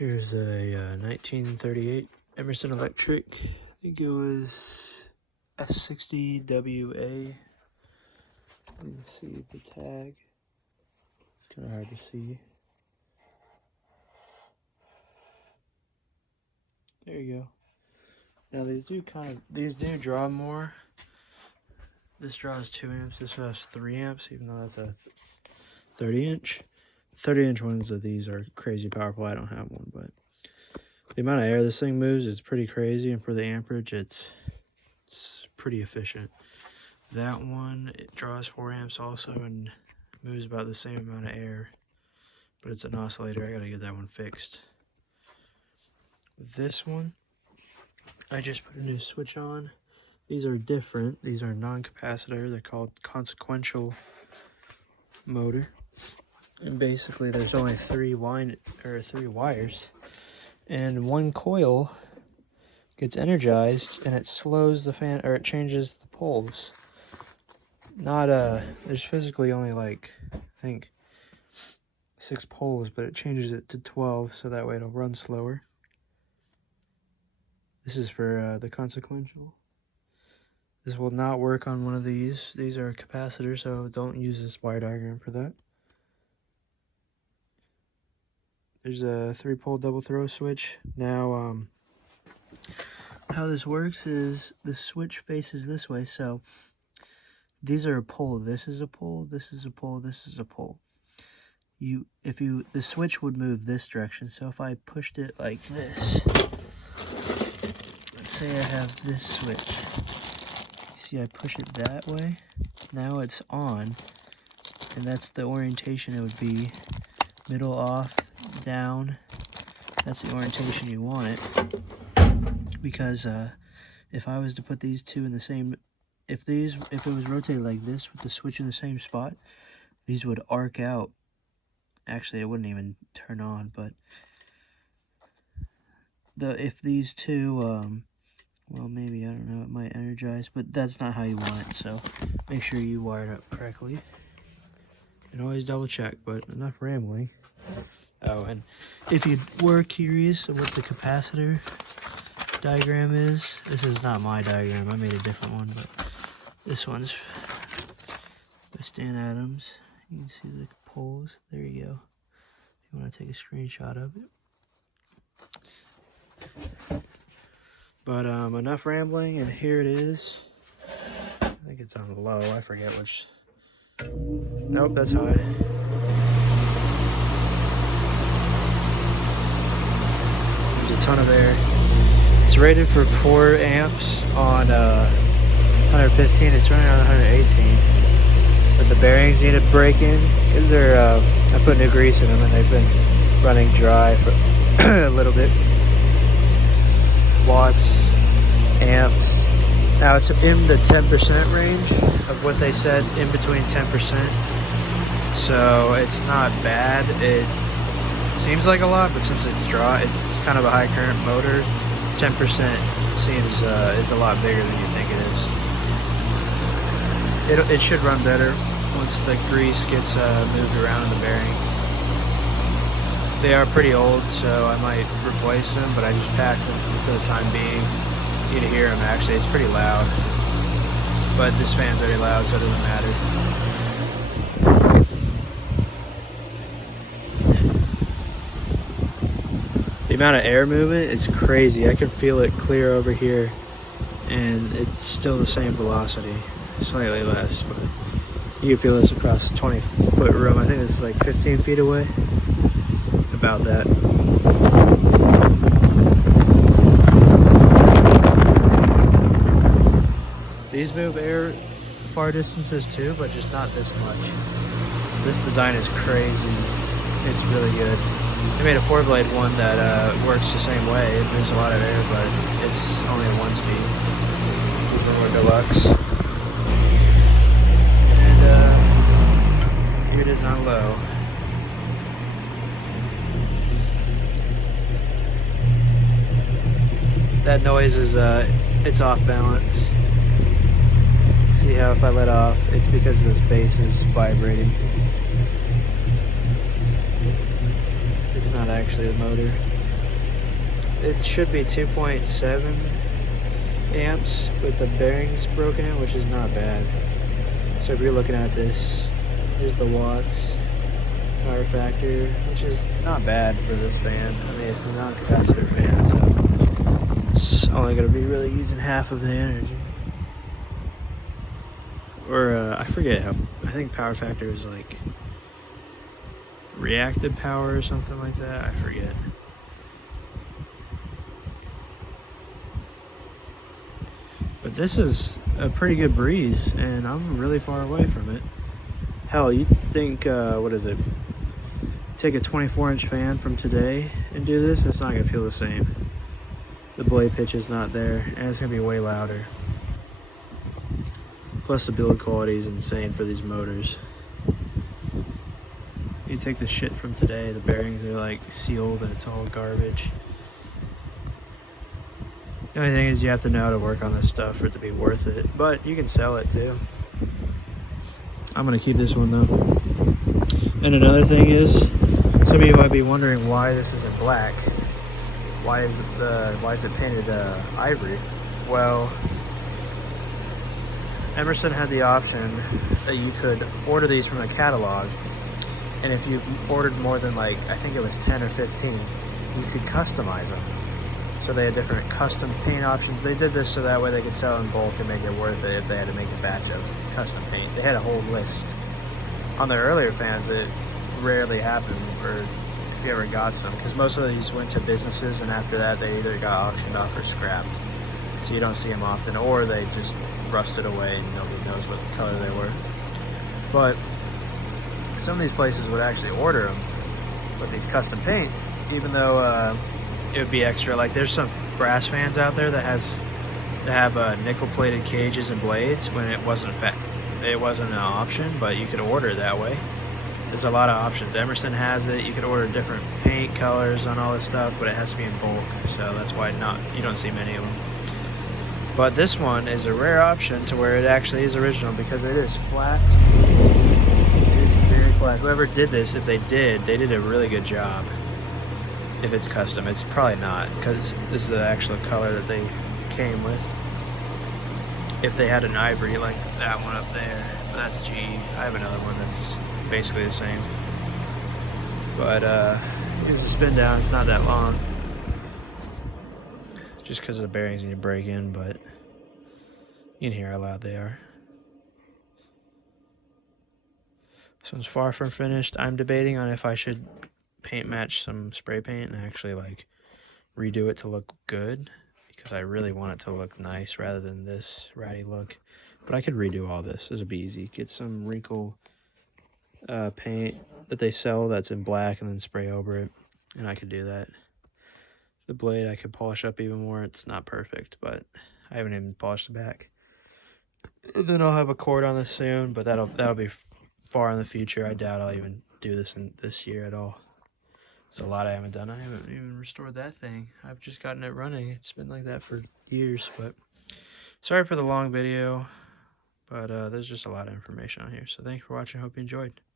Here's a 1938 Emerson electric. I think it was S60-WA. You can see the tag. It's kind of hard to see. There you go. Now these do draw more. This draws 2 amps. This draws 3 amps, even though that's a 30-inch. 30-inch ones of these are crazy powerful. I don't have one, but the amount of air this thing moves is pretty crazy, and for the amperage, it's pretty efficient. That one, it draws 4 amps also and moves about the same amount of air, but it's an oscillator. I gotta get that one fixed. This one, I just put a new switch on. These are different. These are non-capacitor. They're called consequential motor. And basically there's only three wires, and one coil gets energized and it slows the fan, or it changes the poles. There's physically only like, I think 6 poles, but it changes it to 12 so that way it'll run slower. This is for the consequential. This will not work on one of these. These are capacitors, so don't use this wire diagram for that. There's a 3-pole double throw switch. Now, how this works is the switch faces this way. So these are a pole. This is a pole. This is a pole. This is a pole. The switch would move this direction. So if I pushed it like this, let's say I have this switch. You see, I push it that way. Now it's on, and that's the orientation. It would be middle off, down. That's the orientation you want it, because if I was to put these two in the same, if it was rotated like this with the switch in the same spot, these would arc out. Actually, it wouldn't even turn on, but if these two well, maybe, I don't know, it might energize, but that's not how you want it. So make sure you wire it up correctly and always double check. But enough rambling. Oh, and if you were curious of what the capacitor diagram is, this is not my diagram. I made a different one, but this one's by Stan Adams. You can see the poles. There you go. If you want to take a screenshot of it. But enough rambling, and here it is. I think it's on low. I forget which. Nope, that's high. There's a ton of air. It's rated for 4 amps on 115. It's running on 118. But the bearings needed breaking. I put new grease in them, and they've been running dry for a little bit. Watts, amps. Now it's in the 10% range of what they said, in between 10%. So it's not bad. It seems like a lot, but since it's dry, it's kind of a high current motor. 10% seems is a lot bigger than you think it is. It should run better once the grease gets moved around in the bearings. They are pretty old, so I might replace them, but I just packed them for the time being. You can hear them actually, it's pretty loud. But this fan's already loud, so it doesn't matter. The amount of air movement is crazy. I can feel it clear over here, and it's still the same velocity, slightly less, but you can feel this across the 20-foot room. I think it's like 15 feet away. About that. These move air far distances too, but just not this much. This design is crazy. It's really good. They made a 4-blade one that works the same way. It moves a lot of air, but it's only a 1-speed. These are more deluxe. And here it is on low. That noise is, it's off balance. See how if I let off, it's because this bass is vibrating. It's not actually the motor. it should be 2.7 amps with the bearings broken in, which is not bad. So if you're looking at this, here's the watts, power factor, which is not bad for this fan. I mean, it's a non-capacitor fan, so it's only going to be really using half of the energy. Or I forget how, I think power factor is like reactive power or something like that. I forget. But this is a pretty good breeze, and I'm really far away from it. Hell, you'd think, what is it? Take a 24-inch fan from today and do this, it's not going to feel the same. The blade pitch is not there, and it's going to be way louder. Plus the build quality is insane for these motors. You take the shit from today, the bearings are like sealed and it's all garbage. The only thing is you have to know how to work on this stuff for it to be worth it, but you can sell it too. I'm gonna keep this one though. And another thing is, some of you might be wondering why this isn't black. Why is it painted ivory? Well, Emerson had the option that you could order these from a catalog, and if you ordered more than like, I think it was 10 or 15, you could customize them. So they had different custom paint options. They did this so that way they could sell in bulk and make it worth it if they had to make a batch of custom paint. They had a whole list. On their earlier fans, it rarely happened, or if you ever got some, because most of these went to businesses, and after that they either got auctioned off or scrapped. So you don't see them often, or they just rusted away and nobody knows what color they were. But some of these places would actually order them with these custom paint, even though it would be extra. Like there's some brass fans out there that have nickel-plated cages and blades when it wasn't an option, but you could order it that way. There's a lot of options. Emerson has it. You could order different paint colors on all this stuff, but it has to be in bulk, so that's why you don't see many of them. But this one is a rare option to where it actually is original, because it is flat. It is very flat. Whoever did this, if they did a really good job. If it's custom, it's probably not, because this is the actual color that they came with. If they had an ivory like that one up there, but that's G. I have another one that's basically the same. But because the spin down, it's not that long. Just because of the bearings need to break in, but you can hear how loud they are. This one's far from finished. I'm debating on if I should paint match some spray paint and actually like redo it to look good, because I really want it to look nice rather than this ratty look. But I could redo all this. This would be easy. Get some wrinkle paint that they sell that's in black and then spray over it, and I could do that. The blade I could polish up even more. It's not perfect, but I haven't even polished the back. And then I'll have a cord on this soon, but that'll be far in the future. I doubt I'll even do this in this year at all. There's a lot I haven't done. I haven't even restored that thing. I've just gotten it running. It's been like that for years, but sorry for the long video, but there's just a lot of information on here. So thanks for watching. Hope you enjoyed.